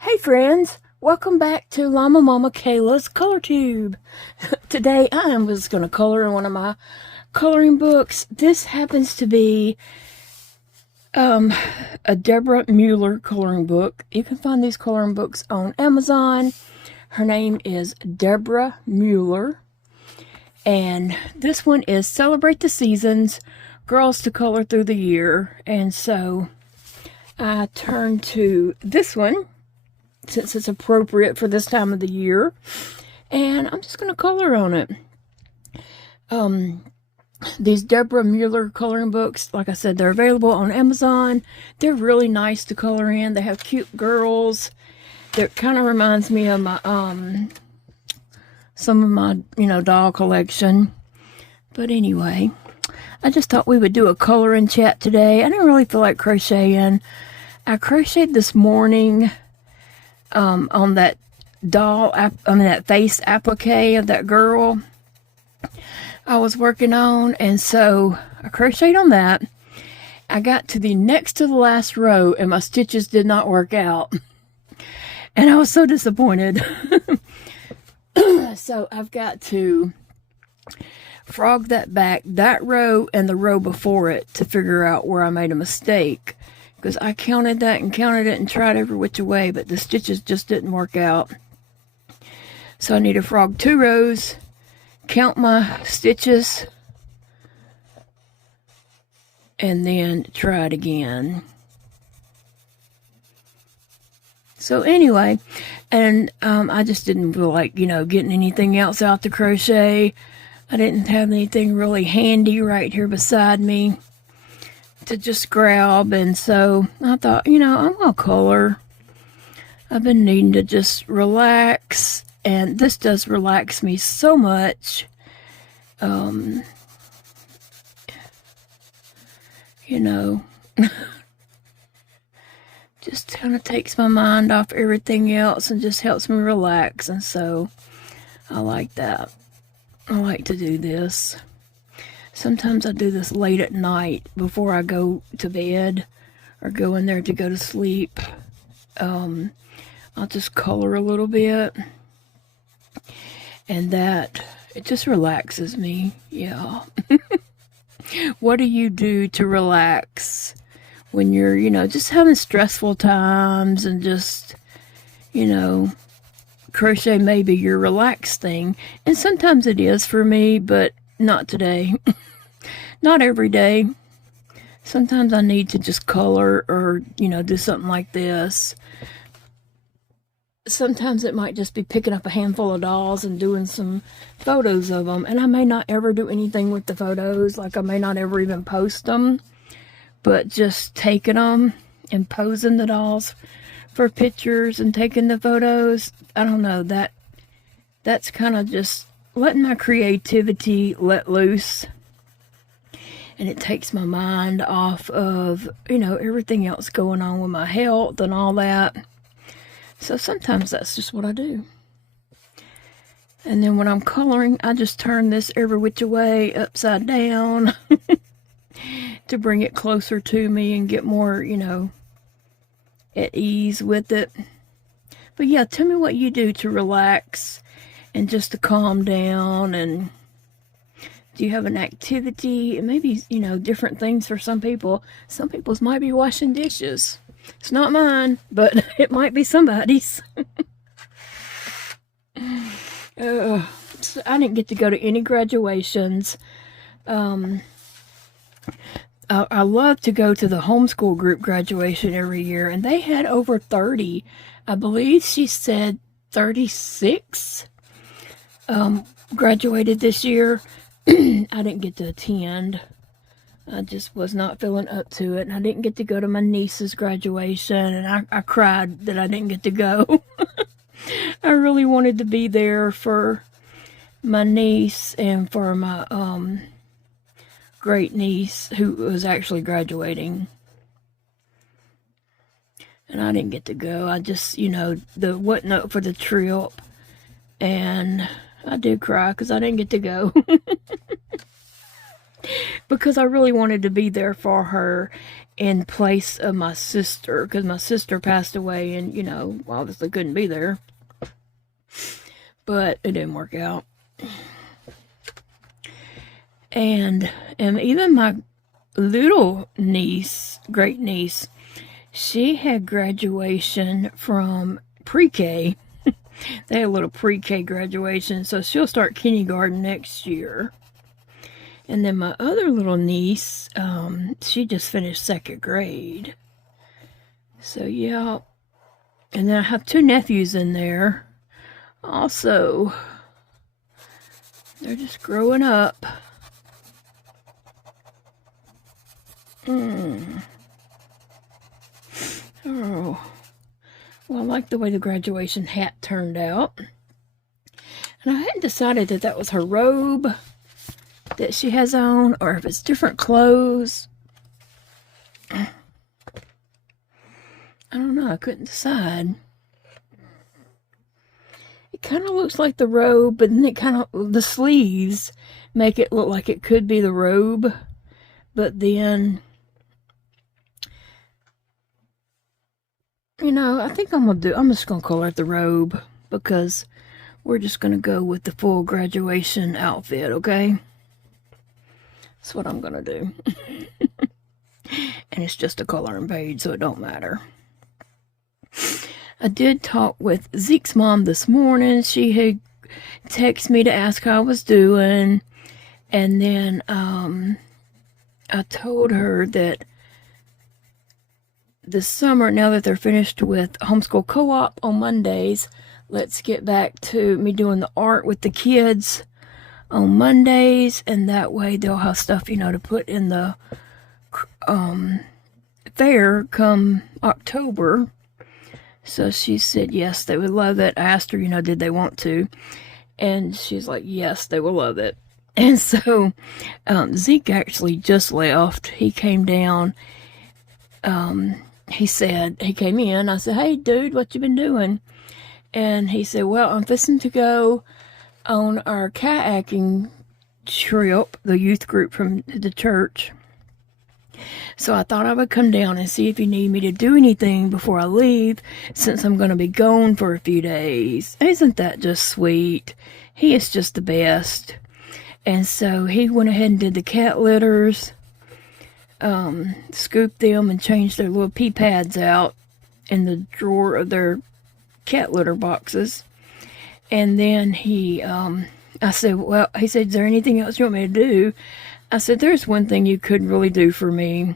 Hey friends, welcome back to Llama Mama Kayla's Color Tube. Today I am just going to color in one of my coloring books. This happens to be a Deborah Mueller coloring book. You can find these coloring books on Amazon. Her name is Deborah Mueller. And this one is Celebrate the Seasons, Girls to Color Through the Year. And so I turned to this one, since it's appropriate for this time of the year, and I'm just going to color on it. These Deborah Mueller coloring books, like I said, they're available on Amazon. They're really nice to color in. They have cute girls. It kind of reminds me of my some of my doll collection. But anyway, I just thought we would do a coloring chat today. I didn't really feel like crocheting. I crocheted this morning on that doll, that face applique of that girl I was working on, and so I crocheted on that. I got to the next to the last row and my stitches did not work out, and I was so disappointed. So I've got to frog that back, that row and the row before it, to figure out where I made a mistake. Because I counted that and counted it and tried every which way, but the stitches just didn't work out. So I need to frog 2 rows, count my stitches, and then try it again. So anyway, and I just didn't feel like, getting anything else out to crochet. I didn't have anything really handy right here beside me to just grab, and so I thought, I'm gonna color. I've been needing to just relax, and this does relax me so much. Just kind of takes my mind off everything else and just helps me relax, and so I like that. I like to do this. Sometimes I do this late at night before I go to bed or go in there to go to sleep. I'll just color a little bit, and it just relaxes me. Yeah. What do you do to relax when you're, just having stressful times, and just, crochet may be your relaxed thing. And sometimes it is for me, but not today. Not every day. Sometimes I need to just color or, do something like this. Sometimes it might just be picking up a handful of dolls and doing some photos of them. And I may not ever do anything with the photos. Like I may not ever even post them. But just taking them and posing the dolls for pictures and taking the photos. I don't know. That's kind of just letting my creativity let loose. And it takes my mind off of, everything else going on with my health and all that. So sometimes that's just what I do. And then when I'm coloring, I just turn this every which way, upside down, to bring it closer to me and get more, at ease with it. But yeah, tell me what you do to relax and just to calm down. And do you have an activity? And maybe, different things for some people. Some people's might be washing dishes. It's not mine, but it might be somebody's. So I didn't get to go to any graduations. I love to go to the homeschool group graduation every year, and they had over 30. I believe she said 36 graduated this year. I didn't get to attend. I just was not feeling up to it, and I didn't get to go to my niece's graduation, and I cried that I didn't get to go. I really wanted to be there for my niece and for my great niece who was actually graduating, and I didn't get to go. I just, wasn't up for the trip, and I did cry because I didn't get to go. because I really wanted to be there for her in place of my sister, because my sister passed away and, you know, obviously couldn't be there. But it didn't work out. And even my little niece, great niece, she had graduation from pre-K. They had a little pre-K graduation, so she'll start kindergarten next year. And then my other little niece, she just finished 2nd grade. So yeah. And then I have 2 nephews in there. Also, they're just growing up. Oh. Well, I like the way the graduation hat turned out. And I hadn't decided that that was her robe that she has on, or if it's different clothes. I don't know. I couldn't decide. It kind of looks like the robe, but then it kind of, the sleeves make it look like it could be the robe. But then, you know, I think I'm just going to call it the robe, because we're just going to go with the full graduation outfit, okay? That's what I'm going to do. And it's just a coloring page, so it don't matter. I did talk with Zeke's mom this morning. She had texted me to ask how I was doing. And then I told her that this summer, now that they're finished with homeschool co-op on Mondays, let's get back to me doing the art with the kids on Mondays, and that way they'll have stuff, you know, to put in the fair come October. So she said yes, they would love it. I asked her, you know, did they want to? And she's like, yes, they will love it. And so Zeke actually just left. He came down. He said, he came in. I said, hey, dude, what you been doing? And he said, well, I'm fixing to go on our kayaking trip, the youth group from the church. So I thought I would come down and see if you need me to do anything before I leave, since I'm going to be gone for a few days. Isn't that just sweet? He is just the best. And so he went ahead and did the cat litters, scooped them and changed their little pee pads out in the drawer of their cat litter boxes. And then I said, well, he said, is there anything else you want me to do? I said, there's one thing you could really do for me.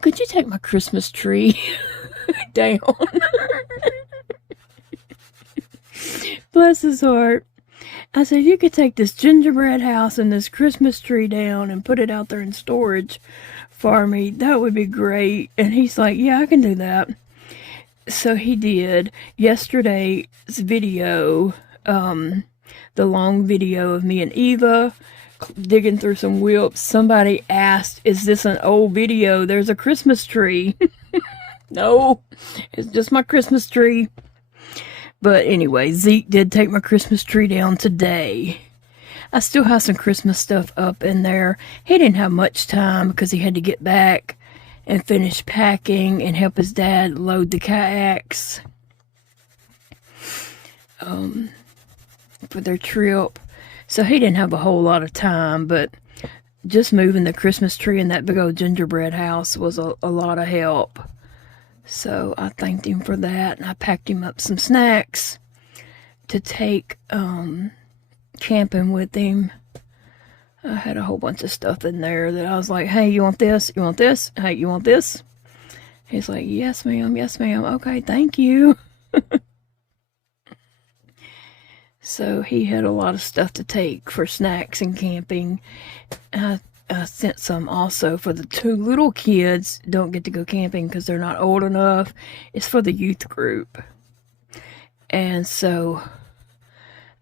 Could you take my Christmas tree down? Bless his heart. I said, you could take this gingerbread house and this Christmas tree down and put it out there in storage for me. That would be great. And he's like, yeah, I can do that. So he did. Yesterday's video, the long video of me and Eva digging through some whips, somebody asked, is this an old video? There's a Christmas tree. No, it's just my Christmas tree. But anyway, Zeke did take my Christmas tree down today. I still have some Christmas stuff up in there. He didn't have much time because he had to get back and finish packing and help his dad load the kayaks for their trip. So he didn't have a whole lot of time, but just moving the Christmas tree in that big old gingerbread house was a lot of help. So I thanked him for that, and I packed him up some snacks to take camping with him. I had a whole bunch of stuff in there that I was like, hey, you want this? You want this? Hey, you want this? He's like, yes, ma'am. Yes, ma'am. Okay, thank you. So he had a lot of stuff to take for snacks and camping. I sent some also for the 2 little kids. Don't get to go camping because they're not old enough. It's for the youth group. And so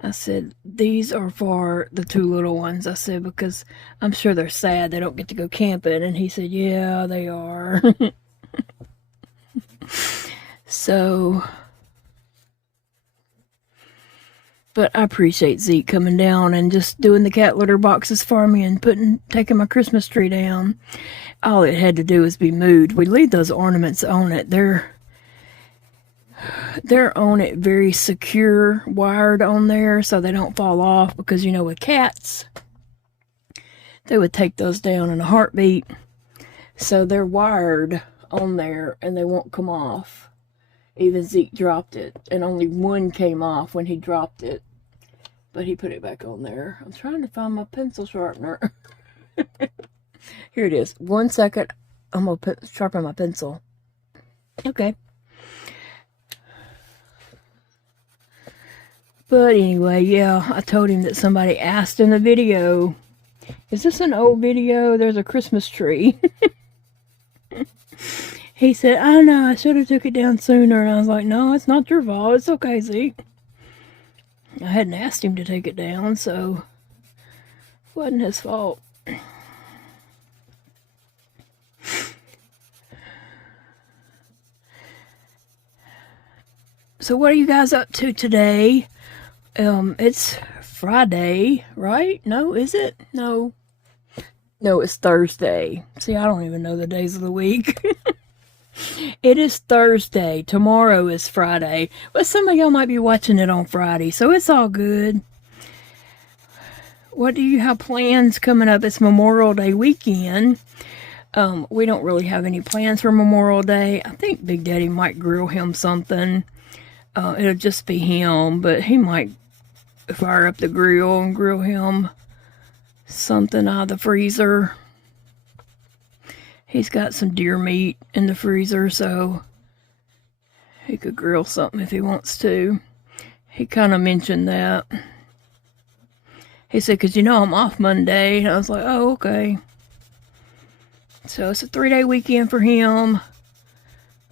I said, these are for the 2 little ones. I said, because I'm sure they're sad they don't get to go camping. And he said, yeah, they are. So But I appreciate Zeke coming down and just doing the cat litter boxes for me and taking my Christmas tree down. All it had to do was be moved. We leave those ornaments on it. They're on it very secure, wired on there so they don't fall off, because, you know, with cats, they would take those down in a heartbeat. So they're wired on there and they won't come off. Even Zeke dropped it, and only one came off when he dropped it. But he put it back on there. I'm trying to find my pencil sharpener. Here it is. 1 second. I'm going to sharpen my pencil. Okay. But anyway, yeah, I told him that somebody asked in the video, is this an old video? There's a Christmas tree. He said, I know, I should have took it down sooner. And I was like, no, it's not your fault. It's okay, Zeke. I hadn't asked him to take it down, so it wasn't his fault. So what are you guys up to today? It's Friday, right? No, is it? No. No, it's Thursday. See, I don't even know the days of the week. It is Thursday. Tomorrow is Friday. But some of y'all might be watching it on Friday, so it's all good. What do you have plans coming up? It's Memorial Day weekend. We don't really have any plans for Memorial Day. I think Big Daddy might grill him something. It'll just be him, but he might fire up the grill and grill him something out of the freezer. He's got some deer meat in the freezer, so he could grill something if he wants to. He kind of mentioned that. He said, because you know I'm off Monday. And I was like, oh, okay. So it's a 3-day weekend for him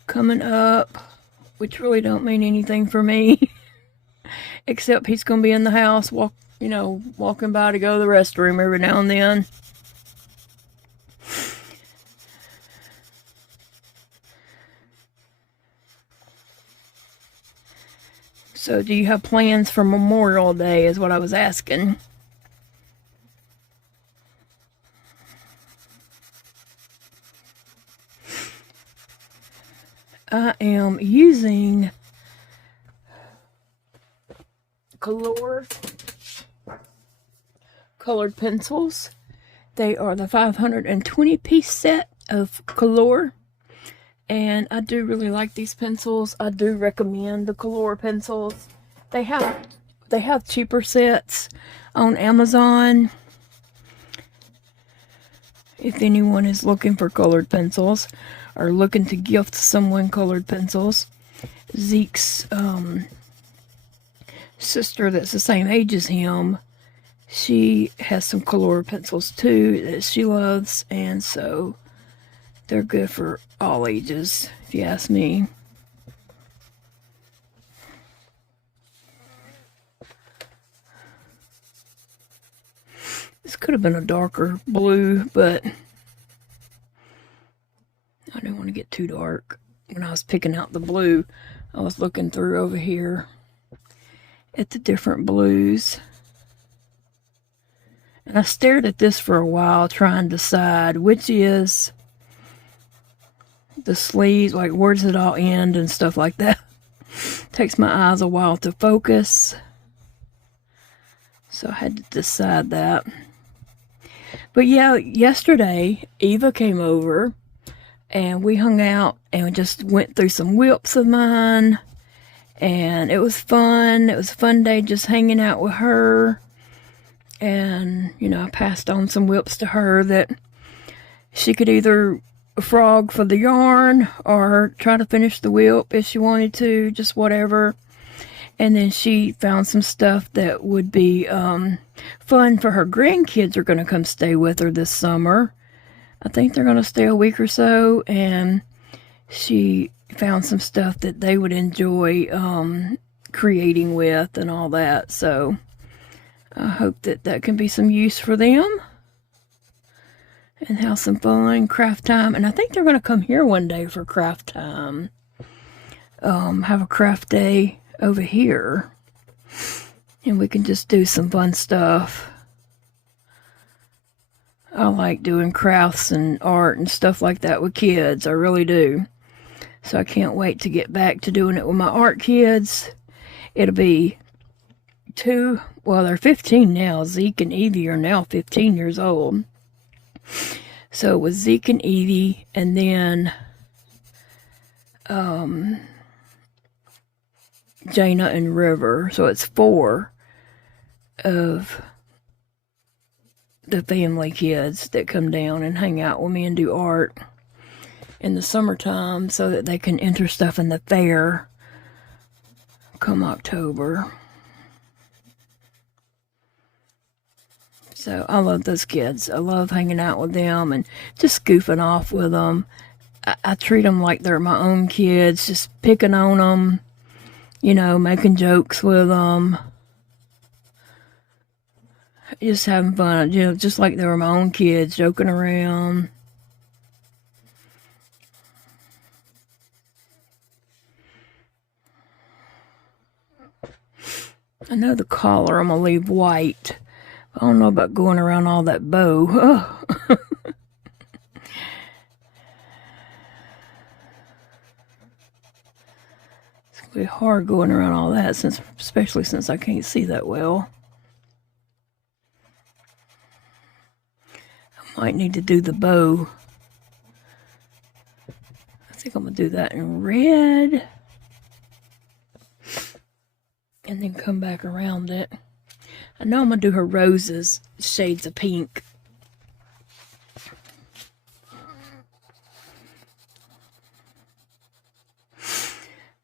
coming up, which really don't mean anything for me. Except he's going to be in the house, walking by to go to the restroom every now and then. So do you have plans for Memorial Day is what I was asking. I am using colored pencils. They are the 520-piece set of color. And I do really like these pencils. I do recommend the color pencils. They have cheaper sets on Amazon. If anyone is looking for colored pencils or looking to gift someone colored pencils. Zeke's sister that's the same age as him, she has some colored pencils too that she loves, and so they're good for all ages, if you ask me. This could have been a darker blue, but I didn't want to get too dark. When I was picking out the blue, I was looking through over here at the different blues. And I stared at this for a while, trying to decide which is the sleeves, like where does it all end and stuff like that. Takes my eyes a while to focus. So I had to decide that. But yeah, yesterday, Eva came over and we hung out and just went through some whips of mine. And it was fun. It was a fun day just hanging out with her. And, I passed on some whips to her that she could either frog for the yarn or try to finish the whip if she wanted to, just whatever. And then she found some stuff that would be fun for her grandkids are going to come stay with her this summer. I think they're going to stay a week or so, and she found some stuff that they would enjoy creating with and all that. So I hope that can be some use for them and have some fun, craft time. And I think they're going to come here one day for craft time. Have a craft day over here. And we can just do some fun stuff. I like doing crafts and art and stuff like that with kids. I really do. So I can't wait to get back to doing it with my art kids. It'll be well, they're 15 now. Zeke and Evie are now 15 years old. So with Zeke and Evie, and then Jana and River. So it's 4 of the family kids that come down and hang out with me and do art in the summertime so that they can enter stuff in the fair come October. So I love those kids. I love hanging out with them and just goofing off with them. I treat them like they're my own kids, just picking on them, you know, making jokes with them. Just having fun, you know, just like they were my own kids, joking around. I know the collar I'm going to leave white. I don't know about going around all that bow. Oh. It's going to be hard going around all that, especially since I can't see that well. I might need to do the bow. I think I'm going to do that in red. And then come back around it. I know I'm going to do her roses, shades of pink.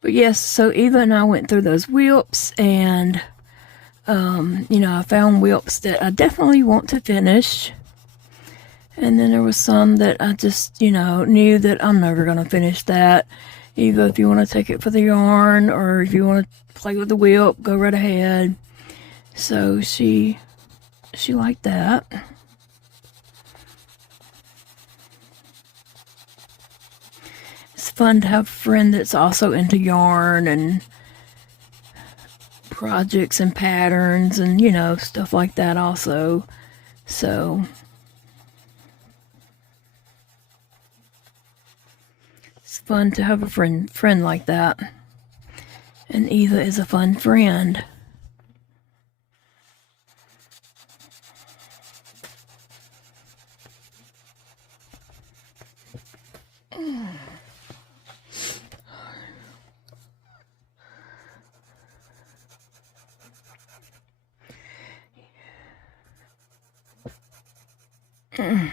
But yes, so Eva and I went through those whips, and, you know, I found whips that I definitely want to finish. And then there was some that I just, you know, knew that I'm never going to finish that. Eva, if you want to take it for the yarn, or if you want to play with the whip, go right ahead. So she liked that. It's fun to have a friend that's also into yarn and projects and patterns and, you know, stuff like that also. So it's fun to have a friend like that. And Eva is a fun friend.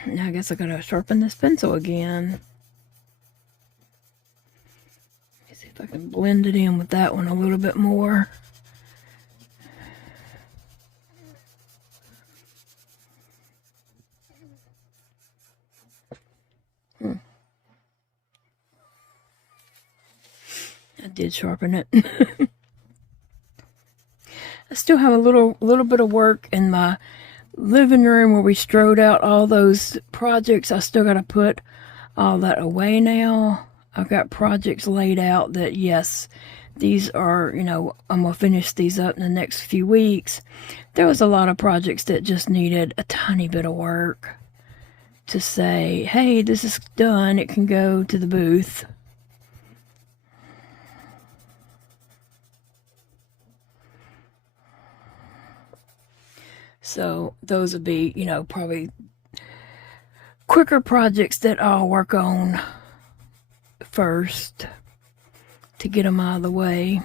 Now I guess I gotta sharpen this pencil again. Let me see if I can blend it in with that one a little bit more. I did sharpen it. I still have a little bit of work in my living room where we strode out all those projects. I still got to put all that away now. I've got projects laid out that, yes, these are, you know, I'm going to finish these up in the next few weeks. There was a lot of projects that just needed a tiny bit of work to say, hey, this is done. It can go to the booth. So those would be, you know, probably quicker projects that I'll work on first to get them out of the way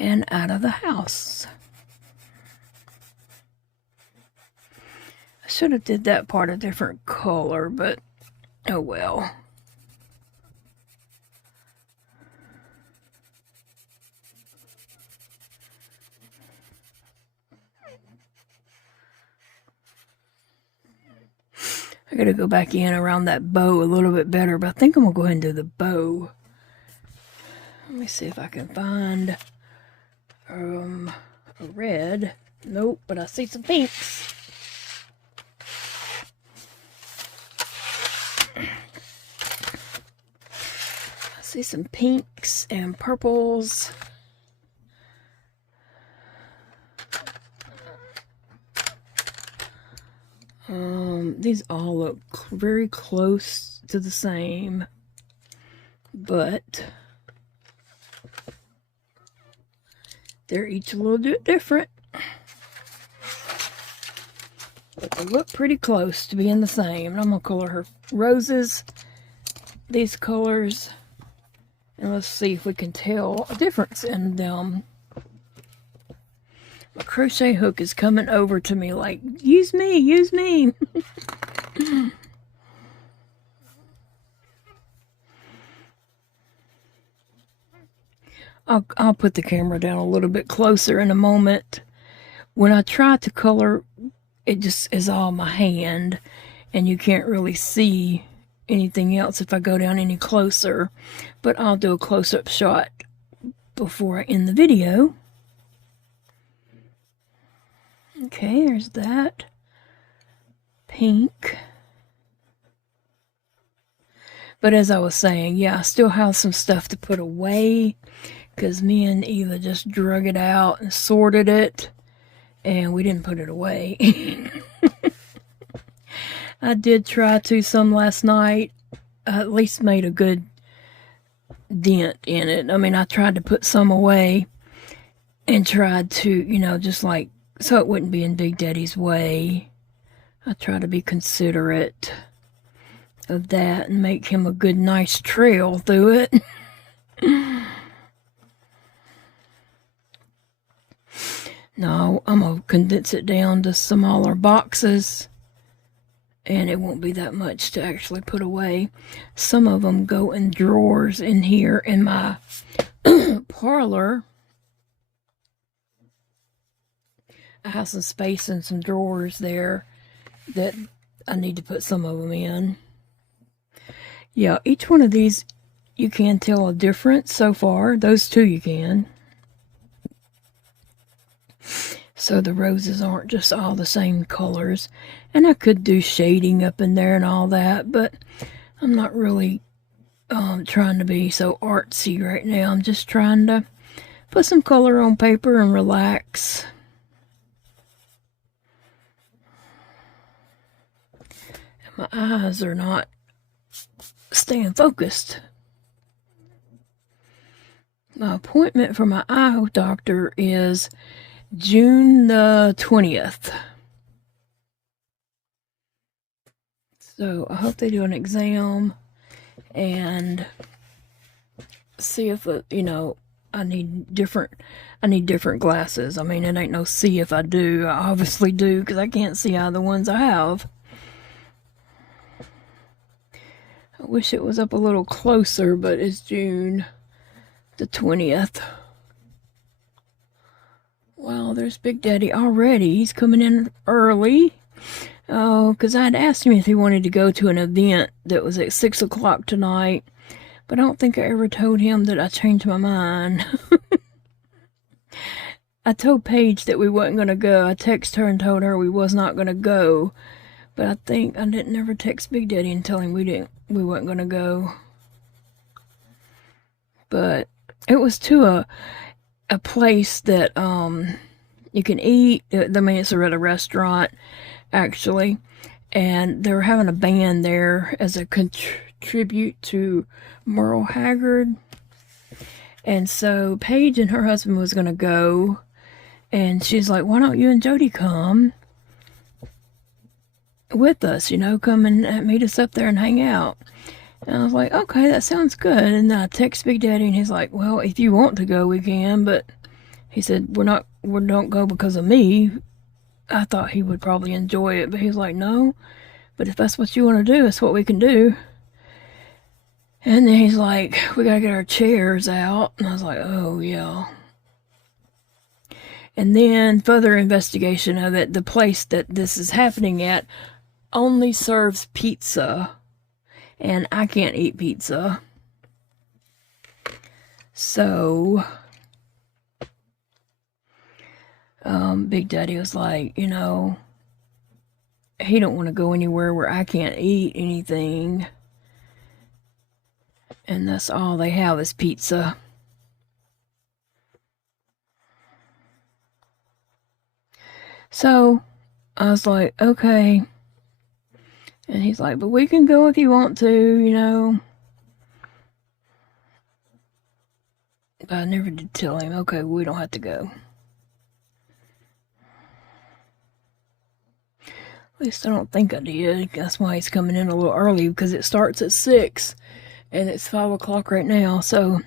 and out of the house. I should have did that part a different color, but oh well. I gotta go back in around that bow a little bit better, but I think I'm gonna go ahead and do the bow. Let me see if I can find a red. Nope, but I see some pinks. I see some pinks and purples. These all look very close to the same, but they're each a little bit different. But they look pretty close to being the same. And I'm going to color her roses, these colors, and let's see if we can tell a difference in them. My crochet hook is coming over to me like, use me, use me. I'll put the camera down a little bit closer in a moment. When I try to color, it just is all my hand, and you can't really see anything else if I go down any closer. But I'll do a close-up shot before I end the video. Okay, there's that. Pink. But as I was saying, yeah, I still have some stuff to put away because me and Eva just drug it out and sorted it, and we didn't put it away. I did try to some last night. I at least made a good dent in it. I mean, I tried to put some away and tried to, you know, just like, so it wouldn't be in Big Daddy's way. I try to be considerate of that and make him a good, nice trail through it. No, I'm going to condense it down to smaller boxes, and it won't be that much to actually put away. Some of them go in drawers in here in my parlor. I have some space and some drawers there that I need to put some of them in. Yeah, each one of these, you can tell a difference so far. Those two you can. So the roses aren't just all the same colors. And I could do shading up in there and all that, but I'm not really trying to be so artsy right now. I'm just trying to put some color on paper and relax. My eyes are not staying focused. My appointment for my eye doctor is June the 20th. So I hope they do an exam and see if, you know, I need different glasses. I mean, it ain't no see if I do. I obviously do because I can't see out of the ones I have. I wish it was up a little closer, but it's June the 20th. Well, there's Big Daddy already. He's coming in early. Oh, because I had asked him if he wanted to go to an event that was at 6 o'clock tonight. But I don't think I ever told him that I changed my mind. I told Paige that we wasn't going to go. I texted her and told her we was not going to go. But I think I didn't ever text Big Daddy and tell him we weren't going to go. But it was to a place that you can eat. I mean, it's at a restaurant, actually. And they were having a band there as a tribute to Merle Haggard. And so Paige and her husband was going to go. And she's like, why don't you and Jody come with us, you know, come and meet us up there and hang out. And I was like, okay, that sounds good. And then I text Big Daddy and he's like, well, if you want to go, we can. But he said, we don't go because of me. I thought he would probably enjoy it, but he's like, no, but if that's what you want to do, it's what we can do. And then he's like, we gotta get our chairs out. And I was like, oh yeah. And then further investigation of it, the place that this is happening at only serves pizza, and I can't eat pizza. So Big Daddy was like, you know, he don't want to go anywhere where I can't eat anything, and that's all they have is pizza. So I was like, okay. And he's like, but we can go if you want to, you know. But I never did tell him, okay, we don't have to go. At least I don't think I did. That's why he's coming in a little early, because it starts at 6 and it's 5 o'clock right now. So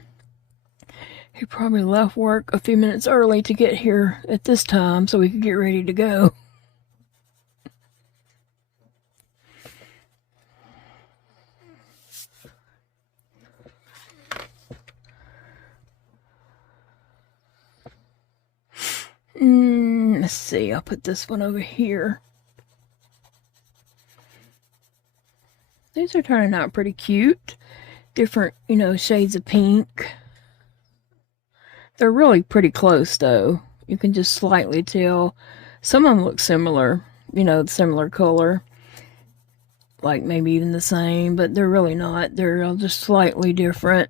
he probably left work a few minutes early to get here at this time so we could get ready to go. Let's see, I'll put this one over here. These are turning out pretty cute. Different, you know, shades of pink. They're really pretty close, though. You can just slightly tell. Some of them look similar, you know, similar color. Like maybe even the same, but they're really not. They're just slightly different.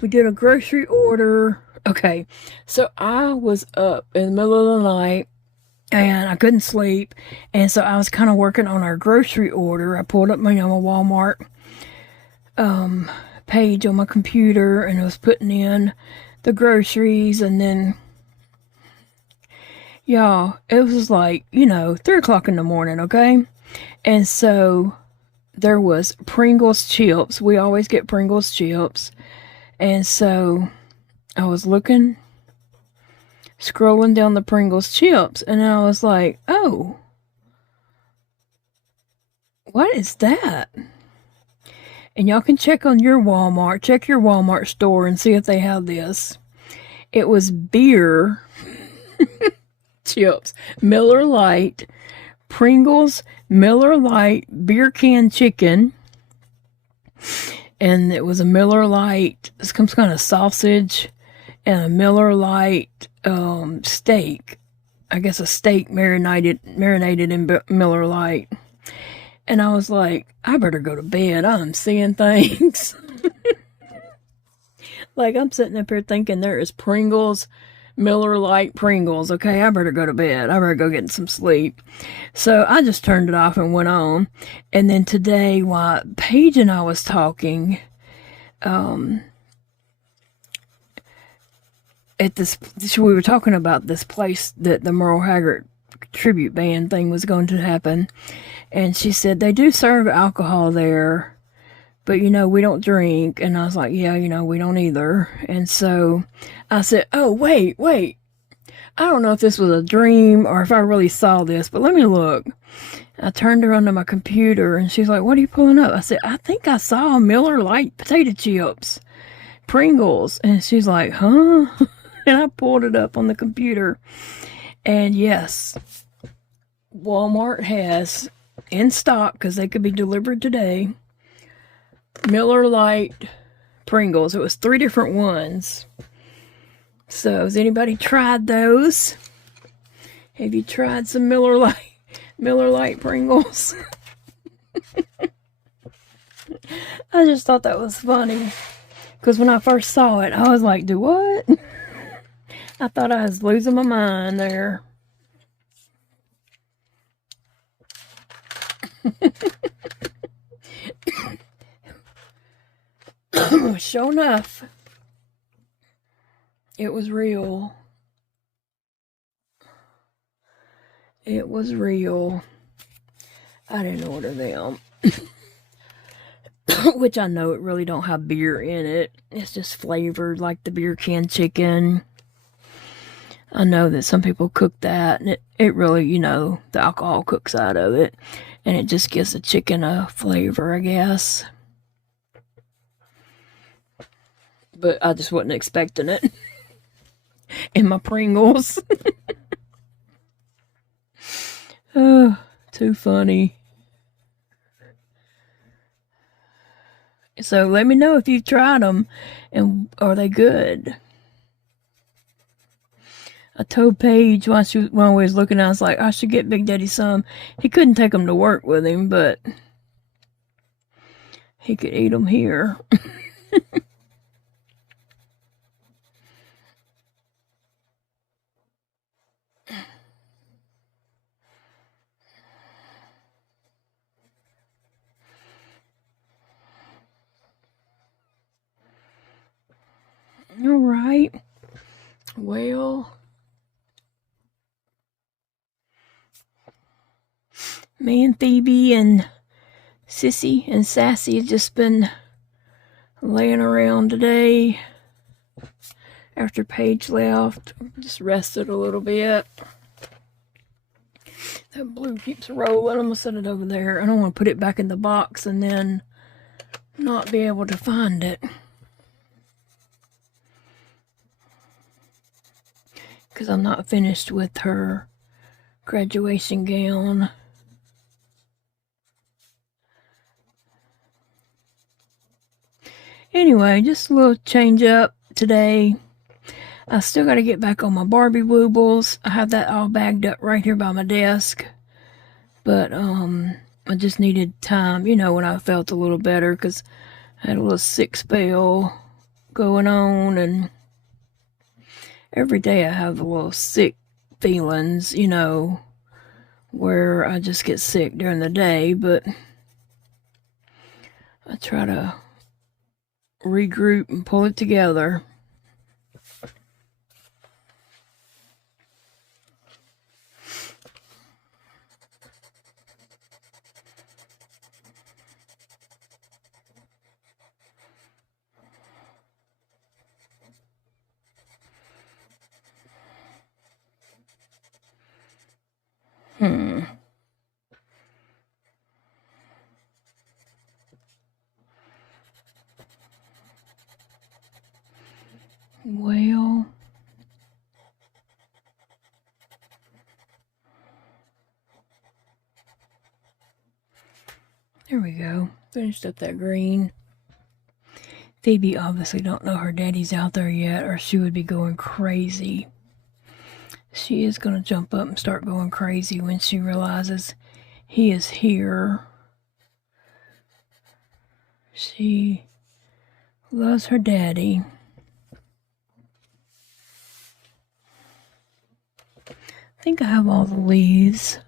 We did a grocery order. Okay, so I was up in the middle of the night and I couldn't sleep, and so I was kind of working on our grocery order. I pulled up my Walmart page on my computer, and I was putting in the groceries, and then y'all, it was like, you know, 3 o'clock in the morning, okay? And so there was Pringles chips. We always get Pringles chips. And so I was scrolling down the Pringles chips, and I was like, oh, what is that? And y'all can check on your Walmart, check your Walmart store and see if they have this. It was beer chips, Miller Lite, Pringles, Miller Lite, beer can chicken. And it was a Miller Lite, some kind of sausage, and a Miller Lite steak. I guess a steak marinated in Miller Lite. And I was like, I better go to bed. I'm seeing things. Like, I'm sitting up here thinking there is Pringles, Miller Lite Pringles. Okay, I better go to bed. I better go get some sleep. So I just turned it off and went on. And then today, while Paige and I was talking, we were talking about this place that the Merle Haggard tribute band thing was going to happen. And she said, they do serve alcohol there, but, you know, we don't drink. And I was like, yeah, you know, we don't either. And so I said, oh, wait. I don't know if this was a dream or if I really saw this, but let me look. I turned around to my computer, and she's like, what are you pulling up? I said, I think I saw Miller Lite potato chips, Pringles. And she's like, huh? And I pulled it up on the computer. And yes, Walmart has in stock, because they could be delivered today, Miller Lite Pringles. It was 3 different ones. So has anybody tried those? Have you tried some Miller Lite Pringles? I just thought that was funny, because when I first saw it, I was like, do what? I thought I was losing my mind there. Sure enough, it was real. It was real. I didn't order them. Which I know it really don't have beer in it. It's just flavored like the beer can chicken. I know that some people cook that, and it really, you know, the alcohol cooks out of it. And it just gives the chicken a flavor, I guess. But I just wasn't expecting it. In my Pringles. Oh, too funny. So let me know if you've tried them, and are they good? I told Paige when we was looking, I was like, I should get Big Daddy some. He couldn't take them to work with him, but he could eat them here. All right. Well, me and Phoebe and Sissy and Sassy have just been laying around today after Paige left. Just rested a little bit. That blue keeps rolling. I'm going to set it over there. I don't want to put it back in the box and then not be able to find it. Because I'm not finished with her graduation gown. Anyway, just a little change up today. I still got to get back on my Barbie woobles. I have that all bagged up right here by my desk. But I just needed time, you know, when I felt a little better, because I had a little sick spell going on, and every day I have a little sick feelings, you know, where I just get sick during the day, but I try to regroup and pull it together. Well, there we go. Finished up that green. Phoebe obviously don't know her daddy's out there yet, or she would be going crazy. She is going to jump up and start going crazy when she realizes he is here. She loves her daddy. I think I have all the leaves.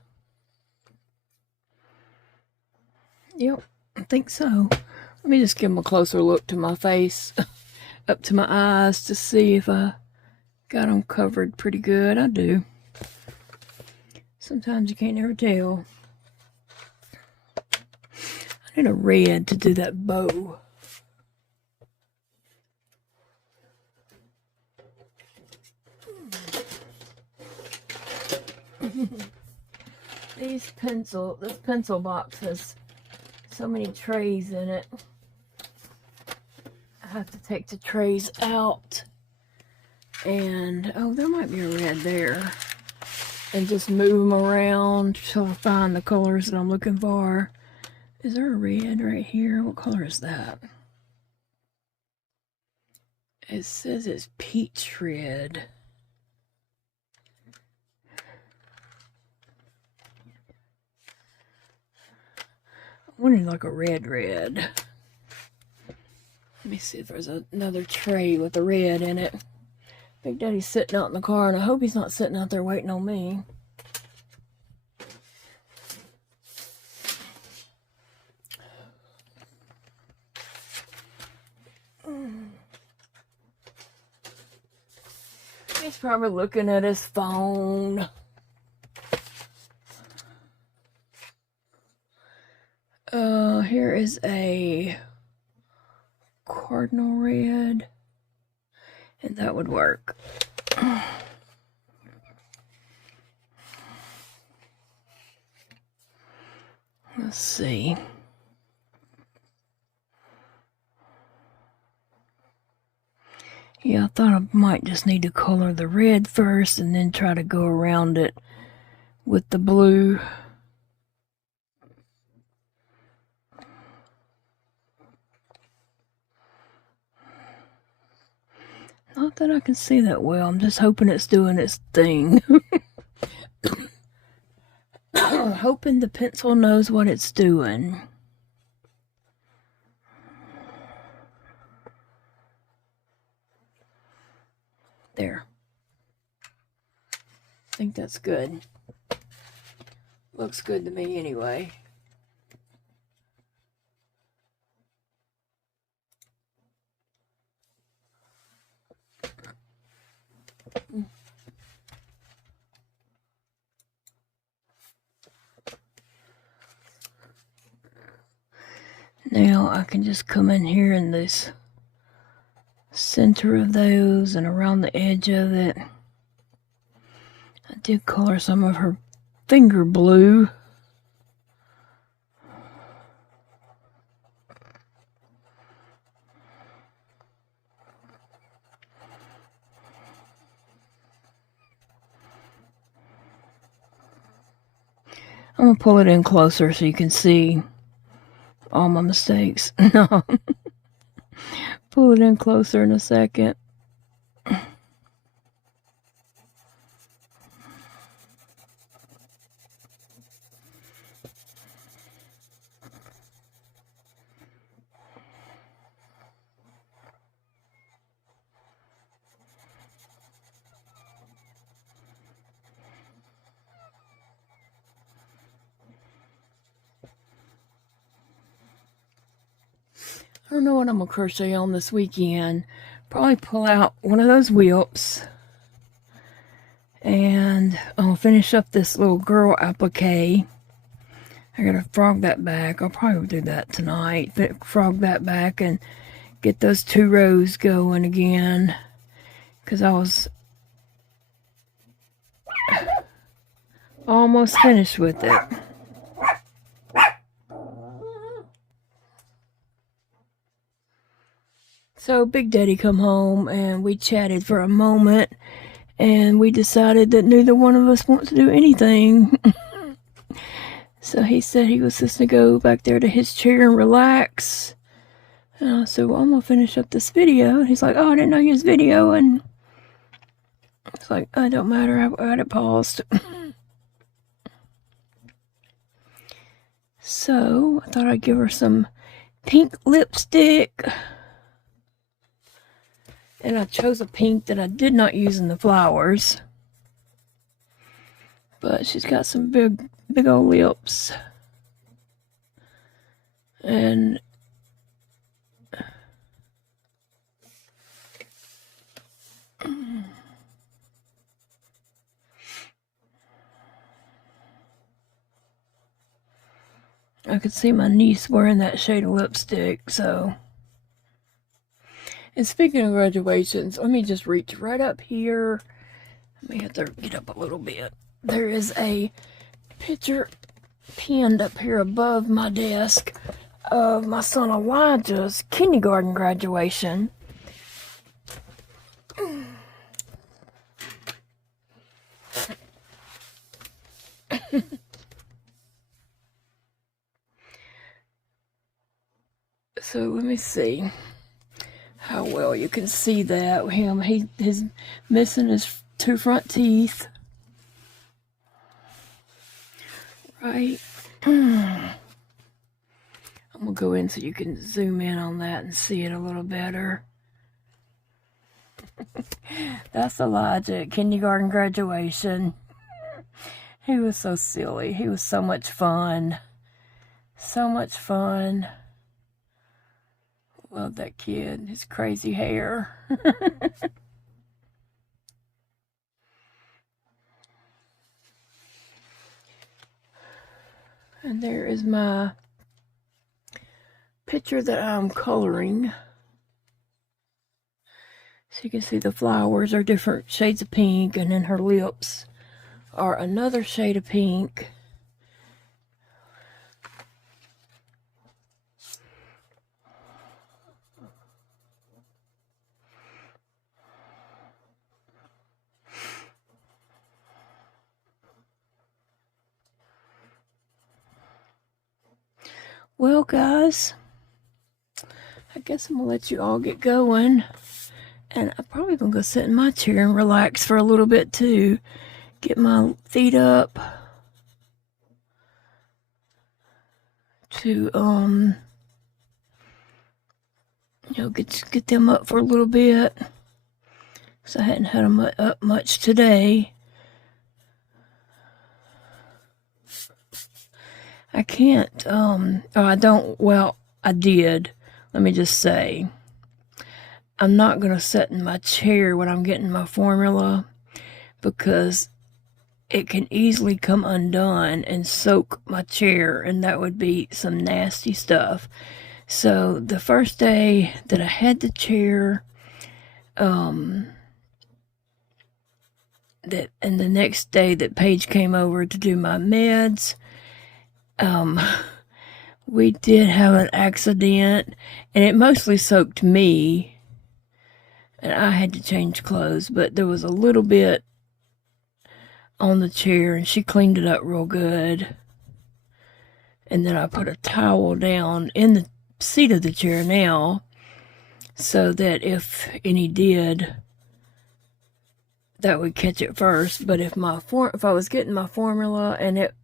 Yep, I think so. Let me just give them a closer look to my face, up to my eyes, to see if I got them covered pretty good. I do. Sometimes you can't never tell. I need a red to do that bow. This pencil box has so many trays in it. I have to take the trays out, and oh, there might be a red there, and just move them around till I find the colors that I'm looking for. Is there a red right here? What color is that? It says it's peach red. I wanted like a red. Let me see if there's another tray with a red in it. Big Daddy's sitting out in the car, and I hope he's not sitting out there waiting on me. He's probably looking at his phone. Here is a cardinal red, and that would work. Let's see. Yeah, I thought I might just need to color the red first and then try to go around it with the blue. Not that I can see that well. I'm just hoping it's doing its thing. Hoping the pencil knows what it's doing. There. I think that's good. Looks good to me anyway. Now I can just come in here in this center of those and around the edge of it. I did color some of her finger blue. I'm going to pull it in closer so you can see all my mistakes. No. Pull it in closer in a second. I don't know what I'm going to crochet on this weekend. Probably pull out one of those whips. And I'll finish up this little girl applique. I gotta frog that back. I'll probably do that tonight. Frog that back and get those 2 rows going again. Because I was almost finished with it. So Big Daddy come home and we chatted for a moment and we decided that neither one of us wants to do anything. So he said he was just going to go back there to his chair and relax. And I said, well, I'm going to finish up this video. And he's like, oh, I didn't know you was videoing. It's like, oh, it don't matter. I had it paused. So I thought I'd give her some pink lipstick. And I chose a pink that I did not use in the flowers. But she's got some big old lips. And I could see my niece wearing that shade of lipstick, so. And speaking of graduations, let me just reach right up here. Let me have to get up a little bit. There is a picture pinned up here above my desk of my son Elijah's kindergarten graduation. So let me see how well you can see that. He's missing his 2 front teeth. Right. I'm gonna go in so you can zoom in on that and see it a little better. That's Elijah at kindergarten graduation. He was so silly. He was so much fun. So much fun. Love that kid. His crazy hair. And there is my picture that I'm coloring. So you can see the flowers are different shades of pink, and then her lips are another shade of pink. Well, guys, I guess I'm going to let you all get going. And I'm probably gonna go sit in my chair and relax for a little bit too. Get my feet up to get them up for a little bit. So I hadn't had them up much today. I can't, I did. Let me just say, I'm not going to sit in my chair when I'm getting my formula because it can easily come undone and soak my chair, and that would be some nasty stuff. So the first day that I had the chair, and the next day that Paige came over to do my meds, we did have an accident, and it mostly soaked me, and I had to change clothes, but there was a little bit on the chair, and she cleaned it up real good. And then I put a towel down in the seat of the chair now, so that if any did, that would catch it first. But if I was getting my formula and it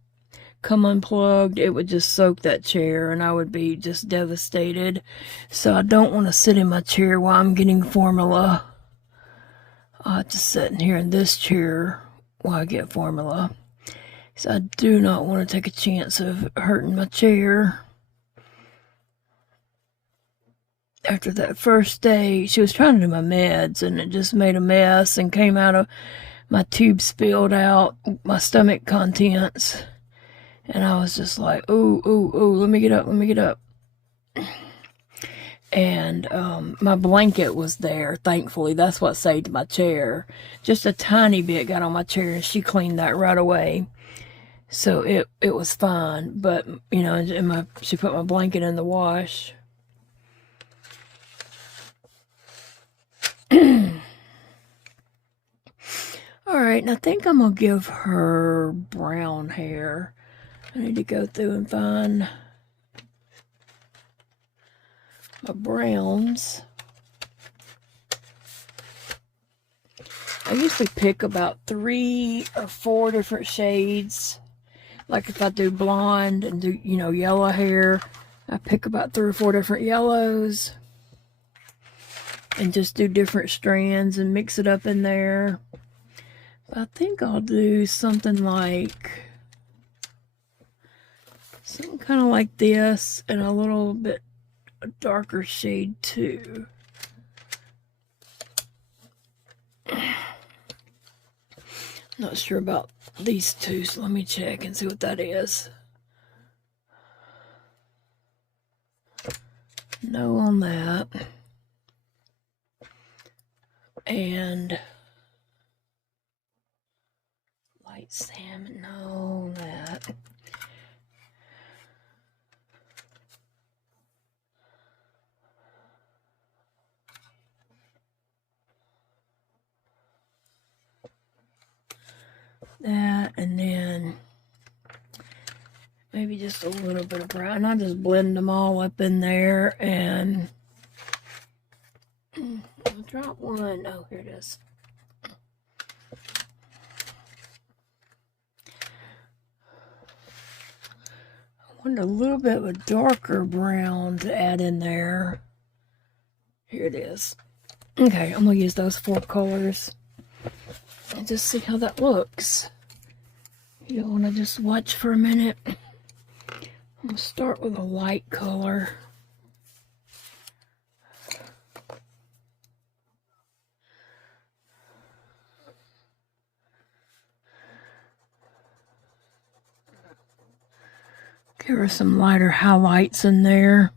come unplugged, it would just soak that chair, and I would be just devastated. So I don't want to sit in my chair while I'm getting formula. I'll have to sit in here in this chair while I get formula. So I do not want to take a chance of hurting my chair. After that first day, she was trying to do my meds, and it just made a mess and came out of my tube, spilled out my stomach contents. And I was just like, ooh, let me get up. And my blanket was there, thankfully. That's what saved my chair. Just a tiny bit got on my chair, and she cleaned that right away. So it was fine. But, she put my blanket in the wash. Alright, and I think I'm going to give her brown hair. I need to go through and find my browns. I usually pick about 3 or 4 different shades. Like if I do blonde and do, yellow hair, I pick about 3 or 4 different yellows. And just do different strands and mix it up in there. But I think I'll do something kind of like this, and a little bit darker shade too. Not sure about these two, so let me check and see what that is. No on that. And light salmon, no on that. That, and then maybe just a little bit of brown. I just blend them all up in there, and I'll drop one. Oh, here it is. I want a little bit of a darker brown to add in there. Here it is. Okay, I'm going to use those 4 colors and just see how that looks. You want to just watch for a minute. I'm going to start with a light color. Give her some lighter highlights in there.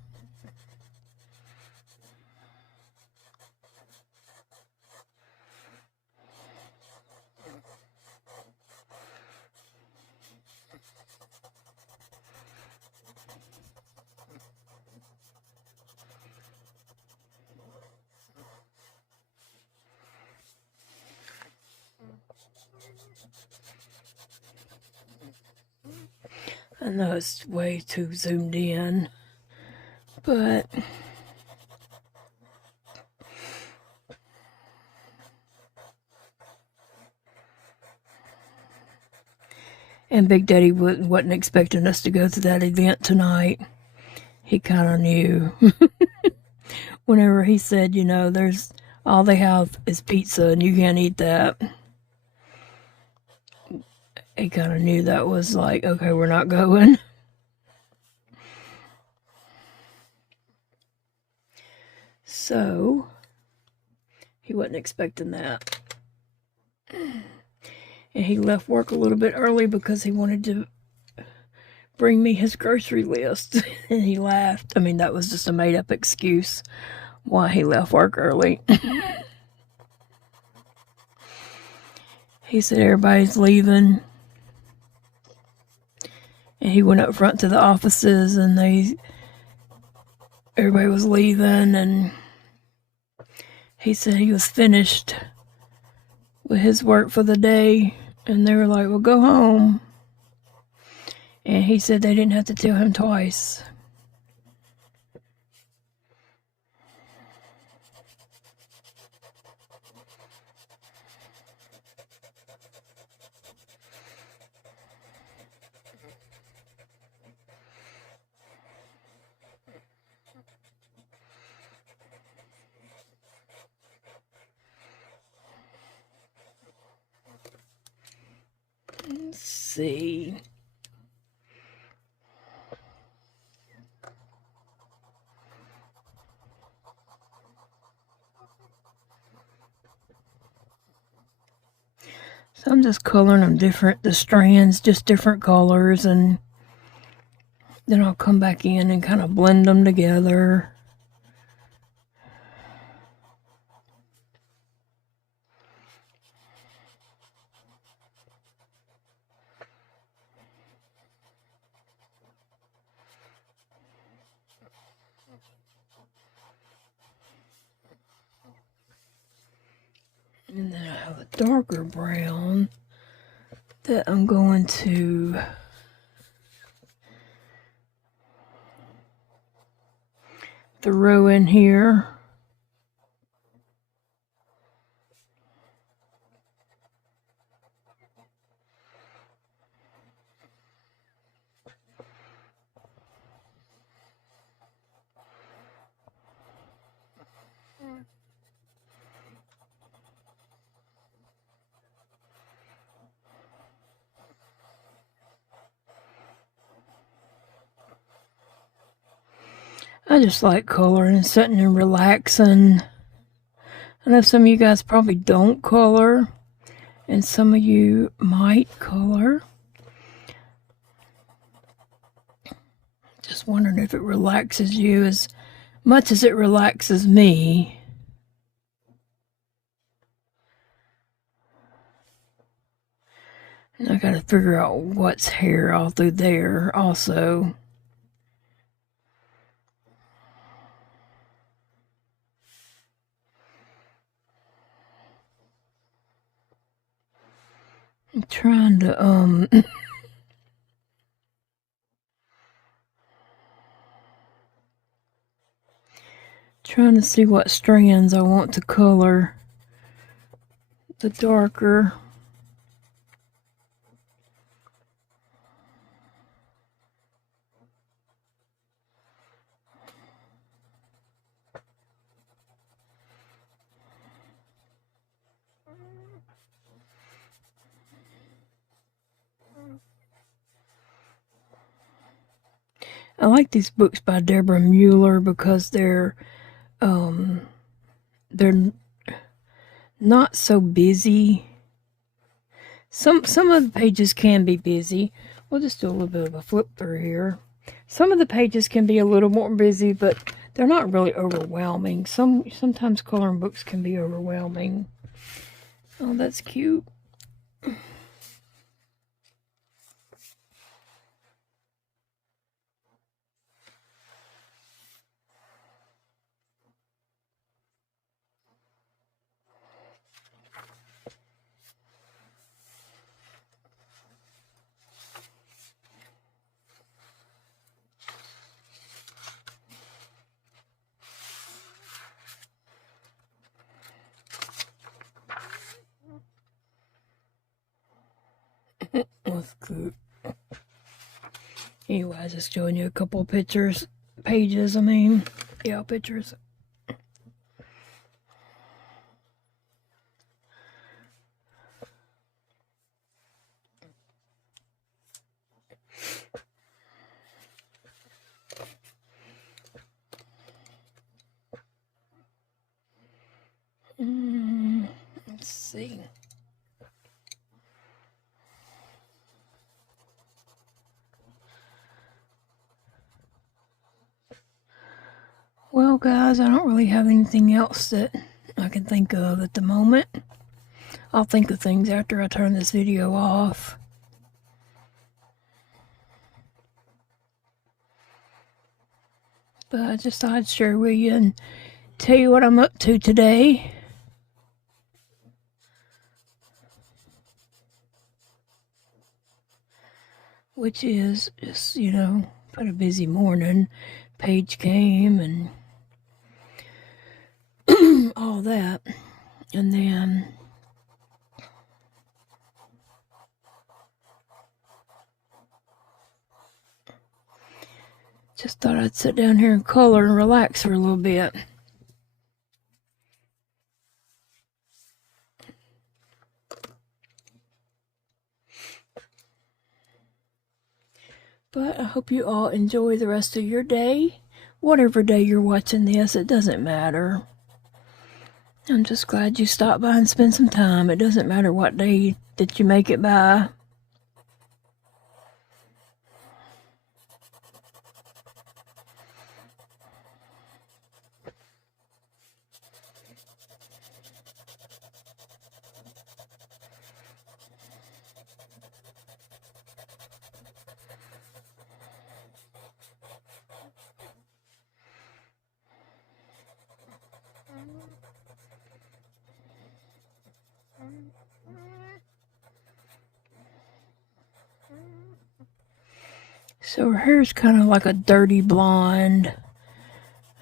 I know it's way too zoomed in, but And Big Daddy wasn't expecting us to go to that event tonight. He kind of knew. Whenever he said, you know, there's all they have is pizza and you can't eat that. He kind of knew that was like, okay, we're not going. So, he wasn't expecting that. And he left work a little bit early because he wanted to bring me his grocery list. And he laughed. I mean, that was just a made-up excuse why he left work early. He said everybody's leaving. And he went up front to the offices and everybody was leaving, and he said he was finished with his work for the day, and they were like, well, go home. And he said they didn't have to tell him twice. Let's see. So I'm just coloring them the strands, just different colors, and then I'll come back in and kind of blend them together. And then I have a darker brown that I'm going to throw in here. I just like coloring and sitting and relaxing. I know some of you guys probably don't color, and some of you might color. Just wondering if it relaxes you as much as it relaxes me. And I gotta figure out what's here all through there also. I'm trying to trying to see what strands I want to color the darker. I like these books by Deborah Mueller because they're not so busy. Some of the pages can be busy. We'll just do a little bit of a flip through here. Some of the pages can be a little more busy, but they're not really overwhelming. Sometimes coloring books can be overwhelming. Oh, that's cute. That's good. Anyway, I was just showing you a couple of pictures, pages, I mean, yeah, pictures. Let's see. Well, guys, I don't really have anything else that I can think of at the moment. I'll think of things after I turn this video off. But I just thought I'd share with you and tell you what I'm up to today. Which is just, you know, quite a busy morning. Paige came and all that. And then just thought I'd sit down here and color and relax for a little bit. But I hope you all enjoy the rest of your day. Whatever day you're watching this, it doesn't matter. I'm just glad you stopped by and spent some time. It doesn't matter what day that you make it by. So her hair's kind of like a dirty blonde.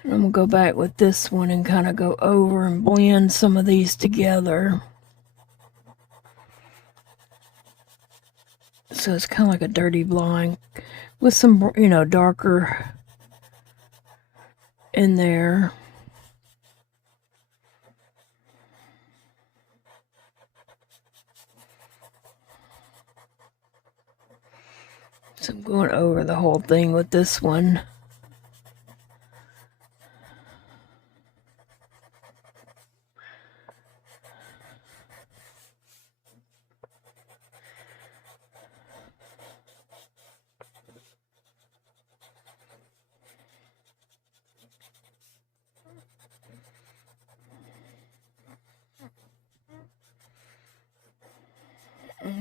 And I'm going to go back with this one and kind of go over and blend some of these together. So it's kind of like a dirty blonde with some, you know, darker in there. So I'm going over the whole thing with this one.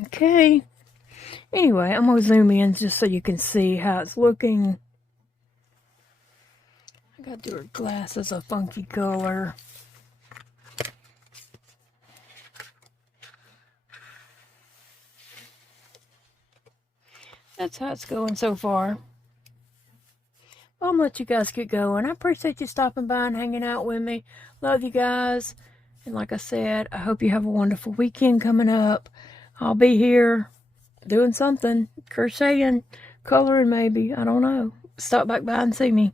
Okay. Anyway, I'm going to zoom in just so you can see how it's looking. I got to do her glasses a funky color. That's how it's going so far. Well, I'm going to let you guys get going. I appreciate you stopping by and hanging out with me. Love you guys. And like I said, I hope you have a wonderful weekend coming up. I'll be here doing something, crocheting, coloring maybe, I don't know. Stop back by and see me.